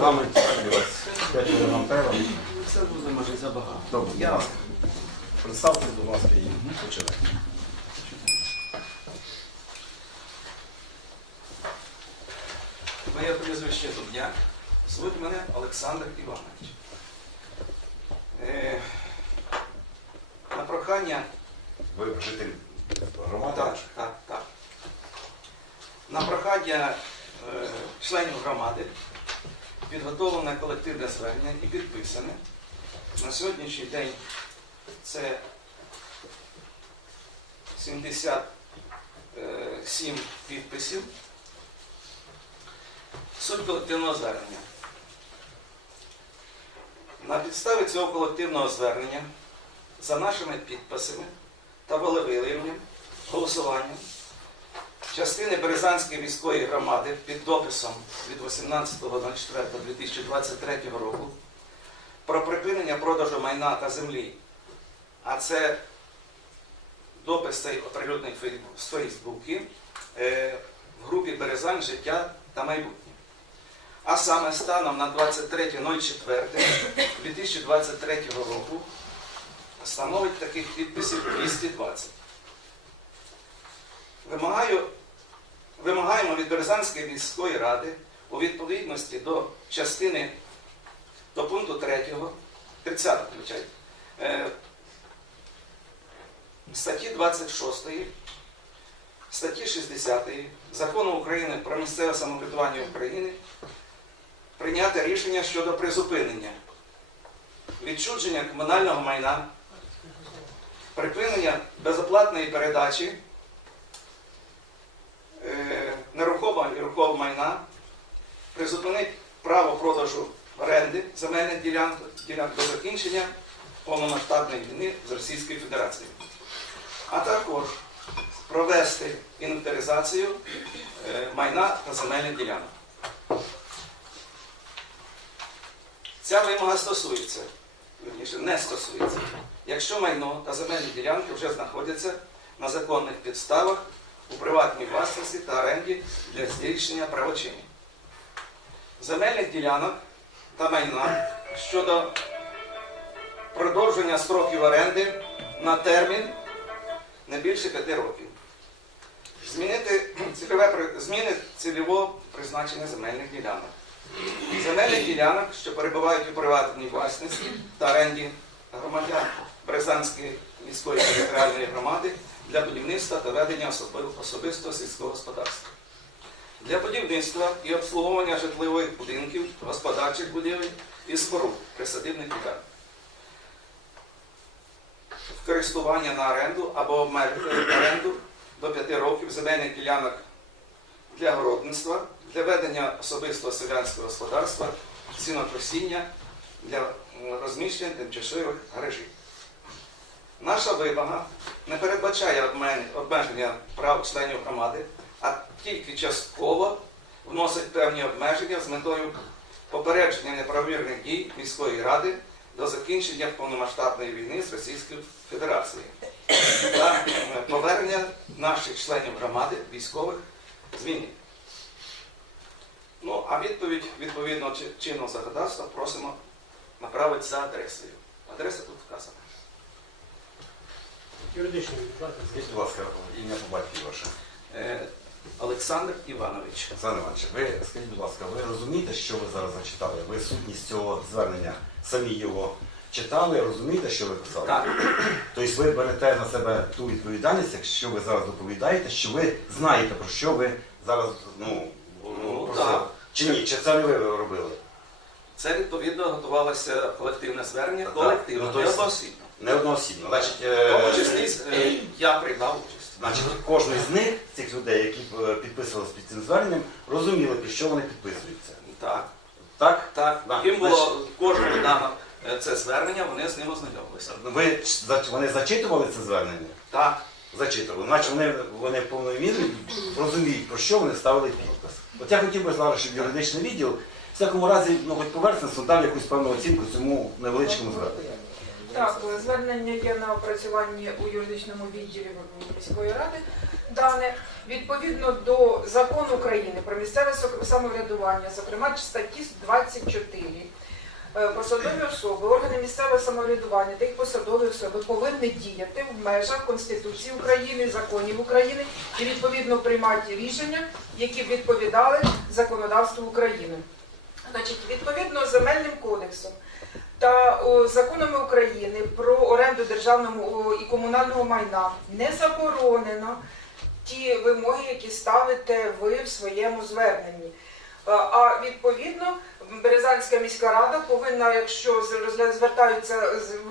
регламент 5 хвилин треба. Це буде може забагато. Добре, Я. Представте, будь ласка, і починайте. Моє прізвище Дубняк. Звуть мене Олександр Іванович. Е, на прохання, Ви житель громади? так, так, так. На прохання е, членів громади підготовлене колективне звернення і підписане. На сьогоднішній день це 77 підписів. Суть колективного звернення. На підставі цього колективного звернення за нашими підписами та волевиявленням, голосуванням частини Березанської міської громади під дописом від 18.04.2023 року про припинення продажу майна та землі, а це допис цей оприлюднений з Фейсбуці е, в групі Березань життя та майбутнє. А саме станом на 23.04.2023 року становить таких підписів 220. Вимагаю, вимагаємо від Березанської міської ради у відповідності до частини до пункту 3, 30 включайте, е, статті 26, статті 60 Закону України про місцеве самоврядування України прийняти рішення щодо призупинення відчудження комунального майна, припинення безоплатної передачі нерухомого і рухомого майна, призупинити право продажу оренди земельних ділянок, ділянок до закінчення повномасштабної війни з Російською Федерацією, а також провести інвентаризацію е, майна та земельних ділянок. Ця вимога стосується, вірніше, не стосується, якщо майно та земельні ділянки вже знаходяться на законних підставах у приватній власності та оренді для здійснення правочинів. Земельних ділянок та майна щодо продовження строків оренди на термін не більше 5 років. Змінити цільове зміни цільового призначення земельних ділянок земельних ділянок, що перебувають у приватній власності та оренді громадян Березанської міської територіальної громади для будівництва та ведення особистого сільського господарства. Для будівництва і обслуговування житлових будинків, господарчих будівель і споруд присадибних. В користування на оренду або обмежити оренду до 5 років земельних ділянок для городництва, для ведення особистого селянського господарства, сінокосіння, для розміщення тимчасових гаражів. Наша вимога не передбачає обмеження прав членів громади, а тільки частково вносить певні обмеження з метою попередження неправомірних дій міської ради до закінчення повномасштабної війни з Російською Федерацією та е, повернення наших членів громади військових з війни. Ну, а відповідь відповідно чинного законодавства просимо направити за адресою. Адреса тут вказана. Юридичний. Скажіть, будь ласка, ім'я по батькові ваше. Е, Олександр Іванович. Олександр Іванович, ви скажіть, будь ласка, ви розумієте, що ви зараз зачитали? Ви сутність цього звернення самі його читали, розумієте, що ви писали? Так, Тобто ви берете на себе ту відповідальність, якщо ви зараз доповідаєте, що ви знаєте, про що ви зараз ну, Ну, просили. так. Чи ні? Чи це не ви робили? це відповідно готувалося колективне звернення, Так, колективно, ну, то не есть- одноосібно. Не одноосібно. Значить, е, числі е, я приймав участь. значить, кожен з них, цих людей, які е, підписувалися під цим зверненням, розуміли, під що вони підписуються. Так, Так? так. Да. Їм було кожному дано е, це звернення, вони з ним ознайомилися. Ви ч- за- вони зачитували це звернення? Так, Зачитували. Значить вони, вони повною мірою розуміють, про що вони ставили підпис. От я хотів би зараз, щоб юридичний відділ в всякому разі, ну хоч поверхностно дав якусь певну оцінку цьому невеличкому зверненню. Так, звернення є на опрацюванні у юридичному відділі міської ради. Дане відповідно до закону України про місцеве самоврядування, зокрема статті 24. е, Посадові особи, органи місцевого самоврядування та їх посадові особи повинні діяти в межах Конституції України, законів України і відповідно приймати рішення, які відповідали законодавству України. Значить, відповідно земельним кодексом та законами України про оренду державного і комунального майна не заборонено ті вимоги, які ставите ви в своєму зверненні. Е, А відповідно Березанська міська рада повинна, якщо звертаються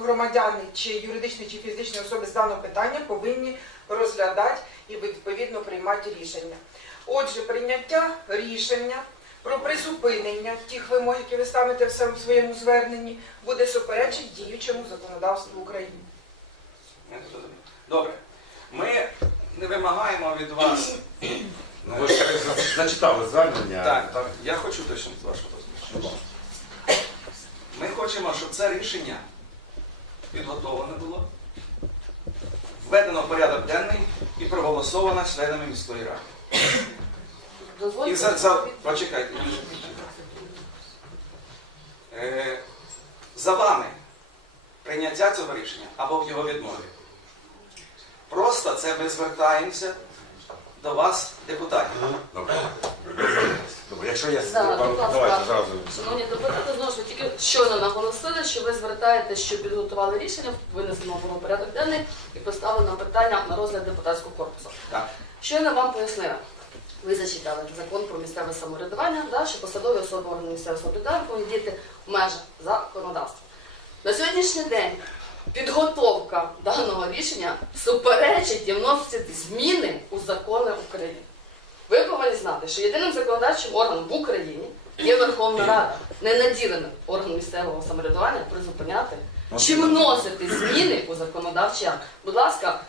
громадяни чи юридичні чи фізичні особи з даного питання, повинні розглядати і відповідно приймати рішення. Отже, прийняття рішення про призупинення тих вимог, які ви ставите в своєму зверненні, буде суперечить діючому законодавству України. Добре. Ми не вимагаємо від вас. Ну, ви ж за- зачитали звернення. Так, я хочу точно з вашого дозволу. Ми хочемо, щоб це рішення підготовлене було, введено в порядок денний і проголосовано членами міської ради. І за, за почекайте. Е, за вами прийняття цього рішення або в його відмові. Просто це ми звертаємося до вас, депутатів. Добре. Добре, якщо є Да, будь ласка. давайте зразу. Шановні депутати, знову ж ви тільки щойно наголосили, що ви звертаєте, що підготували рішення, винесено було в порядок денний і поставлено питання на розгляд депутатського корпусу. Так. Щойно вам пояснила. Ви зачитали закон про місцеве самоврядування, да, що посадові особи органів місцевого самоврядування повинні діяти в межах законодавства. На сьогоднішній день підготовка даного рішення суперечить і вносить зміни у закони України. Ви повинні знати, що єдиним законодавчим органом в Україні є Верховна Рада, не наділений орган місцевого самоврядування призупиняти чи вносити зміни у законодавчий акт. Будь ласка,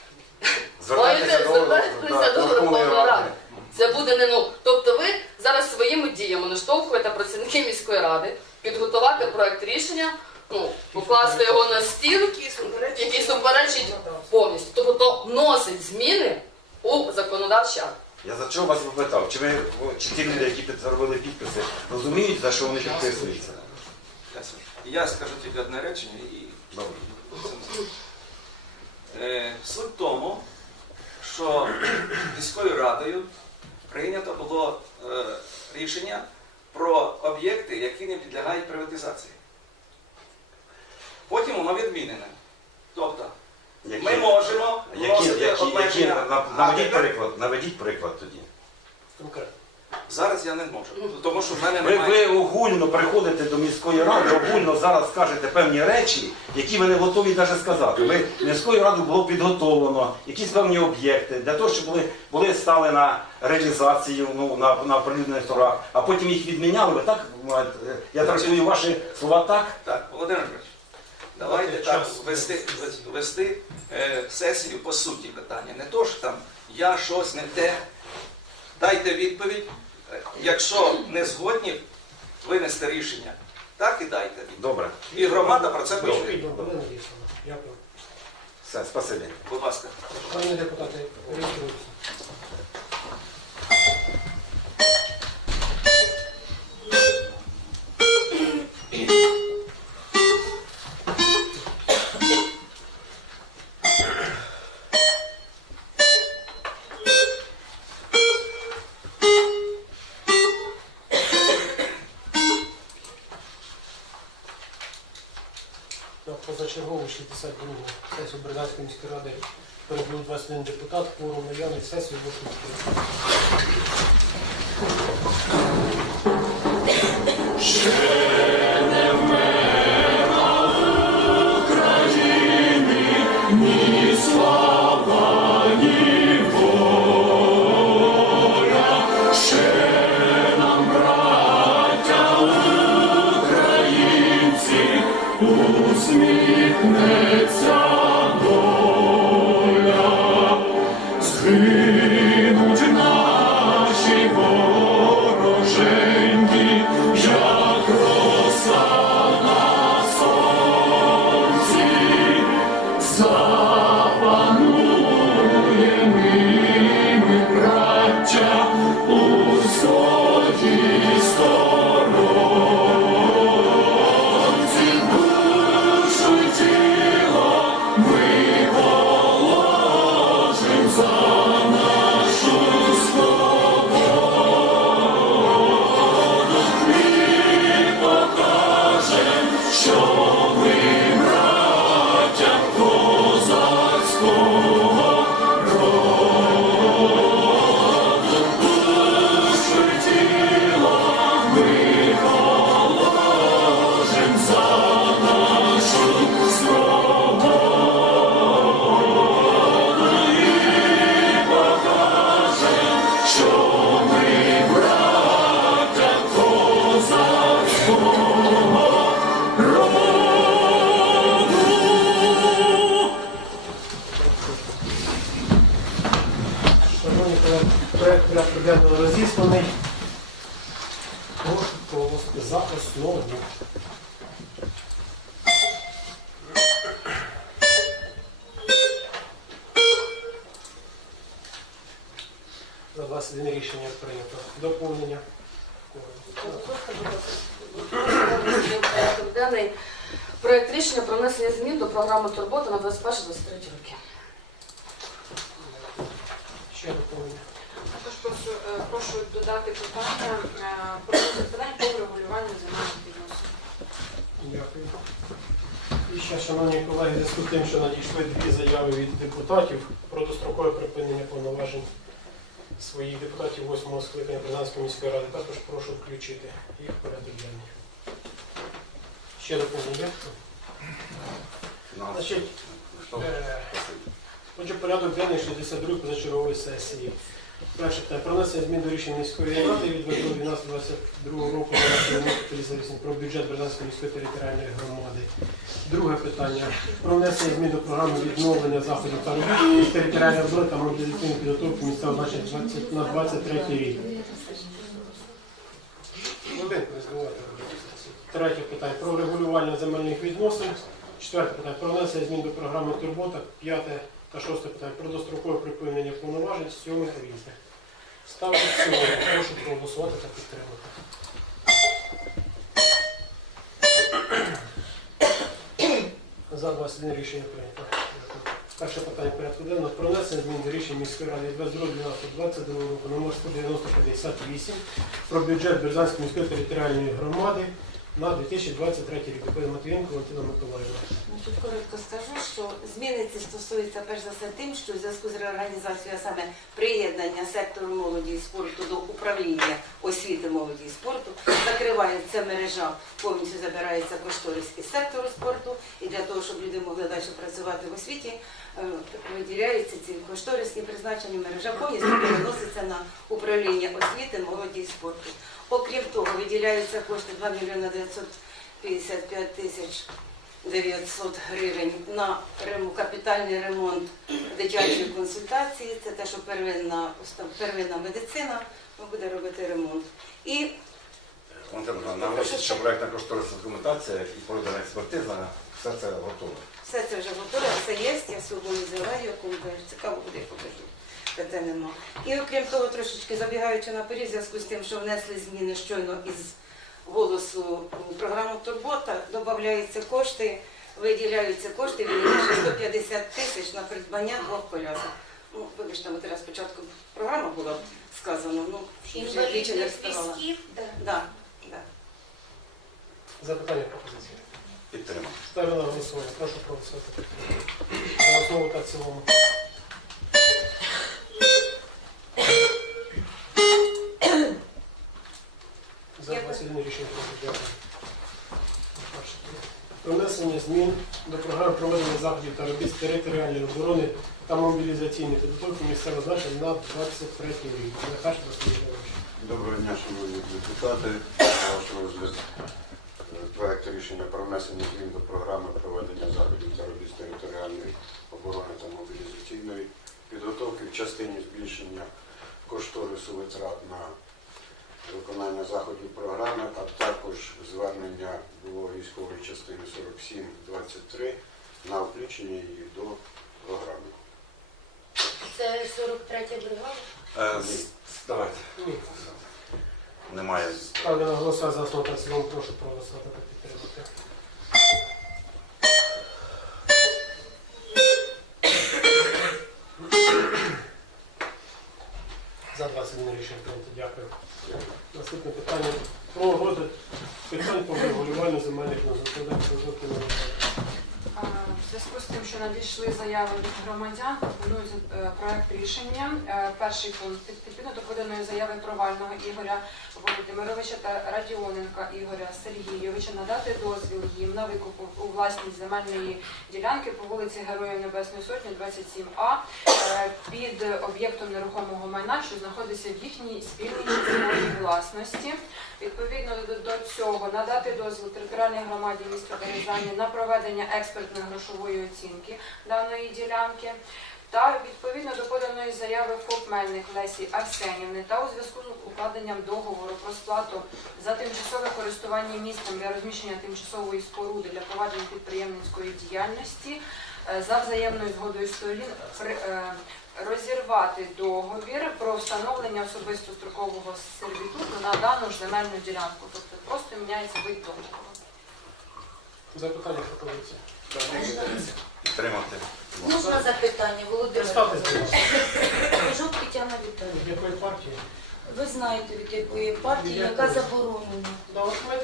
Звертайтеся до Верховної Ради. Це буде не ну. Тобто ви зараз своїми діями наштовхуєте працівників міської ради підготувати проект рішення, ну, покласти його на стіл, який суперечить повністю. Тобто вносить зміни у законодавчий акт. Я за чого вас попитав? Чи ви чи ті люди, які підробили підписи, розуміють, за що вони підписуються? Я скажу тільки одне речення і Добре. Е, Суть в тому, що міською радою прийнято було е, рішення про об'єкти, які не підлягають приватизації. Потім воно відмінене. Тобто Які, ми можемо які, вносити які, які, обмеження. на- наведіть приклад, наведіть приклад тоді. Зараз я не можу, тому що в мене Ви, немає. ви огульно приходите до міської ради, огульно зараз скажете певні речі, які ви не готові навіть сказати. Ви міською радою було підготовлено якісь певні об'єкти для того, щоб були, були стали на реалізацію ну, на, на определених торгах, а потім їх відміняли. Ви так я трактую ваші слова так. Так, Володимир Ігорович, давайте так вести, вести е, сесію по суті питання. Не то, що там я щось не те. Дайте відповідь. Якщо не згодні винести рішення, так і дайте. Добре, І громада про це почує. Добре. Дякую. все, спасибі. Будь ласка. Пане депутати, реєструйтеся. 21 депутат, форум наявний сесію виключити. Як За 21 рішення прийнято. Доповнення. Денний. Проект рішення про внесення змін до програми турбота на 21-23 роки. Ще доповнення. Також прошу, е, прошу додати питання е, про питань по врегулюванню земельних відносин. Дякую. І ще, шановні колеги, в зв'язку з тим, що надійшли дві заяви від депутатів про дострокове припинення повноважень своїх депутатів 8-го скликання Казанської міської ради, також прошу включити їх в порядок денний. Ще доповнення. Значить, е, Отже, порядок денний 62 позачергової сесії. Перше питання. Про внесення змін до рішення міської ради від 12.22 року про бюджет Березанської міської територіальної громади. Друге питання. Про внесення змін до програми відновлення заходів та робіт територіальної оборони та мобілізаційної підготовки місцевого значення 20 на 23 рік. Третє питання. Про регулювання земельних відносин. Четверте питання. Про внесення змін до програми Турбота. П'яте та шосте питання. Про дострокове припинення повноважень. Сьоме та різне. Ставлю в цілому. Прошу проголосувати та підтримати. За 21 рішення прийнято. Перше питання порядку денного. Про внесення змін до рішення міської ради від 22.12.22 року номер 19058 про бюджет Березанської міської територіальної громади на 2023 рік. Доповідає Матвієнко Валентина Миколаївна. Тут коротко скажу, що зміни ці стосуються перш за все тим, що в зв'язку з реорганізацією саме приєднання сектору молоді і спорту до управління освіти молоді і спорту закривається мережа, повністю забирається кошторис із сектору спорту, і для того, щоб люди могли далі працювати в освіті, е, виділяються ці кошторисні призначення мережа повністю переноситься на управління освіти, молоді і спорту. Окрім того, виділяються кошти 2 мільйони 955 тисяч 900 гривень на капітальний ремонт дитячої консультації. Це те, що первинна, первинна медицина буде робити ремонт. І Нам що проєктна кошторисна документація і пройдена експертиза, все це готове. все це вже готове, все є, я сьогодні взяла, якому цікаво буде покажу. Це нема. І окрім того, трошечки забігаючи наперед, в зв'язку з тим, що внесли зміни щойно із голосу програму Турбота, додаються кошти, виділяються кошти, вірніше, 150 тисяч на придбання двох колясок. Ну, вибачте, от зараз спочатку програма була сказана, ну, вже двічі не вставала. Да, да. Запитання пропозиції. Підтримати. Ставлю на голосування. Прошу проголосувати. За основу та в цілому. Змін до програми проведення заходів та робіт з територіальної оборони та мобілізаційної підготовки місцевого значення на 23 рік. Доброго дня, шановні депутати. Ваш розгляд е, проект рішення про внесення змін до програми проведення заходів та робіт з територіальної оборони та мобілізаційної підготовки в частині збільшення кошторису витрат на виконання заходів програми, а також звернення було військової частини 4723 на включення її до програми. Це 43 бригада? Е, Давайте. Ні. Немає. Ставлю на голосування за основу та цілому. Прошу проголосувати та підтримати. Рішення прийнято. Дякую. Наступне питання про розгляд питань по регулюванню земельних. А, В зв'язку з тим, що надійшли заяви від громадян, пропонується е, проект рішення. Е, Перший пункт підпільно до поданої заяви провального Ігоря Володимировича та Радіоненка Ігоря Сергійовича надати дозвіл їм на викуп у власність земельної ділянки по вулиці Героїв Небесної Сотні, 27А, е, під об'єктом нерухомого майна, що знаходиться в їхній спільній власності. Відповідно до цього надати дозвіл територіальній громаді міста Березані на проведення експертної грошової оцінки даної ділянки. Та відповідно до поданої заяви ФОП Мельник Лесі Арсенівни та у зв'язку з укладенням договору про сплату за тимчасове користування місцем для розміщення тимчасової споруди для провадження підприємницької діяльності е, за взаємною згодою сторін е, розірвати договір про встановлення особисто строкового сервітуту на дану ж земельну ділянку. Тобто просто міняється вид договору. Запитання пропозиції. Підтримати. Можна запитання, Володимир? Ласка. Жук Тетяна. Від якої партії? Ви знаєте, від якої партії, Від яка якої? заборонена. Да, от ми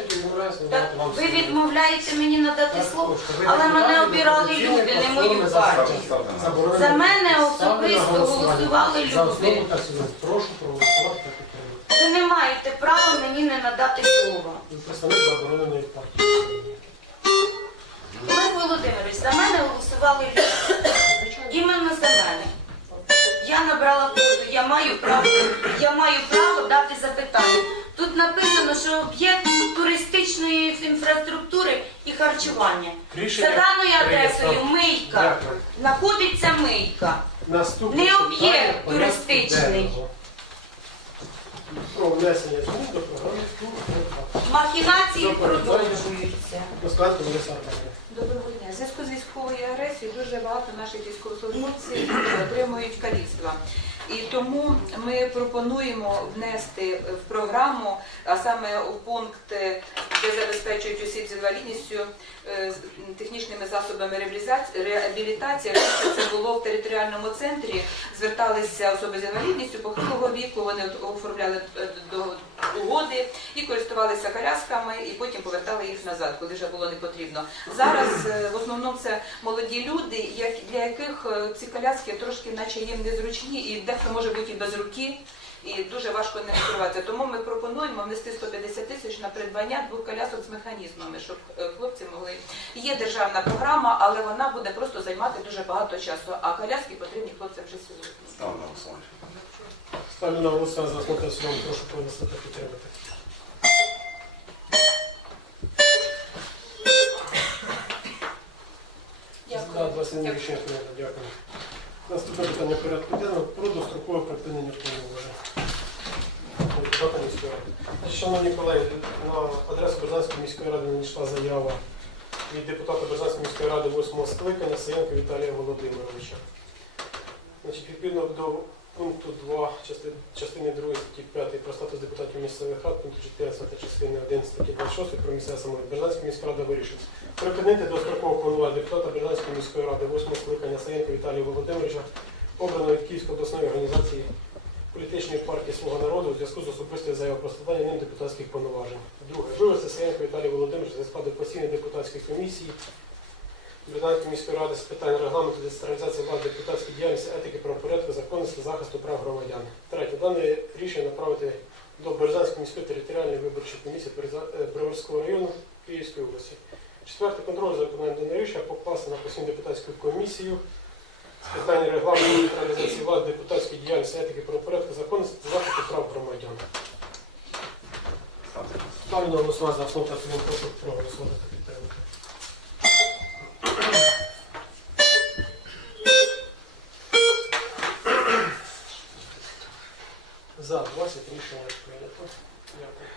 Так, вам ви слово. відмовляєте мені надати слово, але мене обирали люди, не мою «За партію. Заборонено. За мене Ставлю на особисто голосування. голосували За люди. та в цілому. Прошу проголосувати та підтримати. Ви не маєте права мені не надати слова. Ви представник забороненої партії. Володимирович, за мене голосували люди. Іменно за мене. Я набрала квоту, я маю право, я маю право дати запитання. Тут написано, що об'єкт туристичної інфраструктури і харчування. За Рішення даною прийнято. адресою мийка. Дякую. Знаходиться мийка. Наступне Не питання об'єкт порядку туристичний. денного. Про внесення змін до програми. Махінації продовжуються. Доброго дня. Зв'язку з військовою агресією дуже багато наших військовослужбовців отримують каліцтва. І тому ми пропонуємо внести в програму, а саме у пункт, е, де забезпечують осіб з інвалідністю е, технічними засобами реабілітації. Раніше це було в територіальному центрі. Зверталися особи з інвалідністю похилого віку. Вони оформляли е, і користувалися колясками, і потім повертали їх назад, коли вже було не потрібно. Зараз е, в основному це молоді люди, для яких е, ці коляски трошки, наче їм незручні, і дехто може бути і без руки. І дуже важко не керувати. Тому ми пропонуємо внести 150 тисяч на придбання двох колясок з механізмами, щоб е, хлопці могли. Є державна програма, але вона буде просто займати дуже багато часу. А коляски потрібні хлопцям вже сьогодні. Ставлю на голосування за. Прошу проголосувати та підтримати. За 27 рішення прийнято. Дякую. Наступне питання порядку денного про дострокове припинення повноважень. Шановні колеги, на адресу Березанської міської ради надійшла заява від депутата Березанської міської ради 8 скликання Саєнка Віталія Володимировича. Значить, відповідно до пункту 2 частини, частини 2 статті 5 про статус депутатів місцевих рад, пункту 14 та частини 1 статті 26 про місцеве самоврядування, Березанська міська рада вирішить припинити достроково повноваження депутата Березанської міської ради 8 скликання Саєнка Віталія Володимировича, обраного від Київської обласної організації політичної партії Слуга народу у зв'язку з особистою заявою про складання ним депутатських повноважень. Друге. Вивести Саєнка Віталія Володимировича зі складу постійної депутатської комісії Британської міської ради з питань регламенту, децентралізації влади, депутатської діяльності, етики, правопорядку, законності, захисту прав громадян. Третє. Дане рішення направити до Березанської міської територіальної виборчої комісії е, Броварського району Київської області. Четверте. Контроль за виконанням даного рішення покласти на постійну депутатську комісію з питань регламенту, децентралізації влади, депутатської діяльності, етики, правопорядку, законності, захисту прав громадян. Ставлю на голосування за основу та прошу проголосувати За 20 рішення прийнято. Дякую.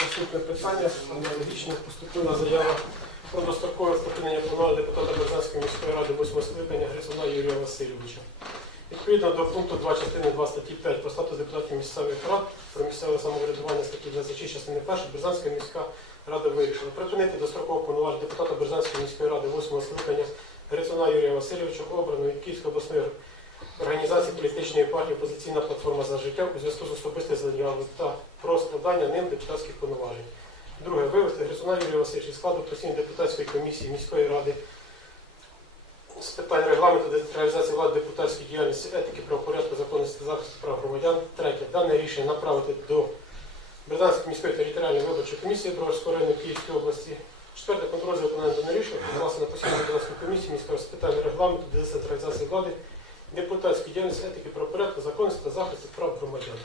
Наступне питання аналогічно поступила заява про дострокове припинення повноважень депутата Березанської міської ради 8 скликання Грисуна Юрія Васильовича. Відповідно до пункту 2 частини 2 статті 5 про статус депутатів місцевих рад про місцеве самоврядування статті 26 частини 1 Березанська міська рада вирішила припинити достроково повноважень депутата Березанської міської ради 8 скликання Грицуна Юрія Васильовича, обраного від Київської обласної організації політичної партії Опозиційна платформа за життя у зв'язку з особистою заявою та про складання ним депутатських повноважень. Друге. Вивести Грицуна Юрія Васильовича з складу постійної депутатської комісії міської ради з питань регламенту, децентралізації влади, депутатської діяльності, етики, правопорядку, законності захисту прав громадян. Третє. Дане рішення направити до Березанської міської територіальної виборчої комісії Броварського району Київської області. Четверте. Контроль за виконанням даного рішення покласти на постійну депутатську комісію міської з питань регламенту, децентралізації влади, депутатської діяльності, етики, правопорядку, законності та захисту прав громадян.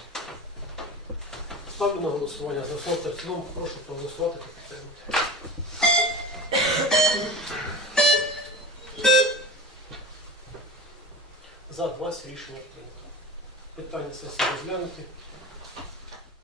Ставлю на голосування за основу та в цілому. Прошу проголосувати та підтримати. Рішення прийнято. Питання сесії розглянути.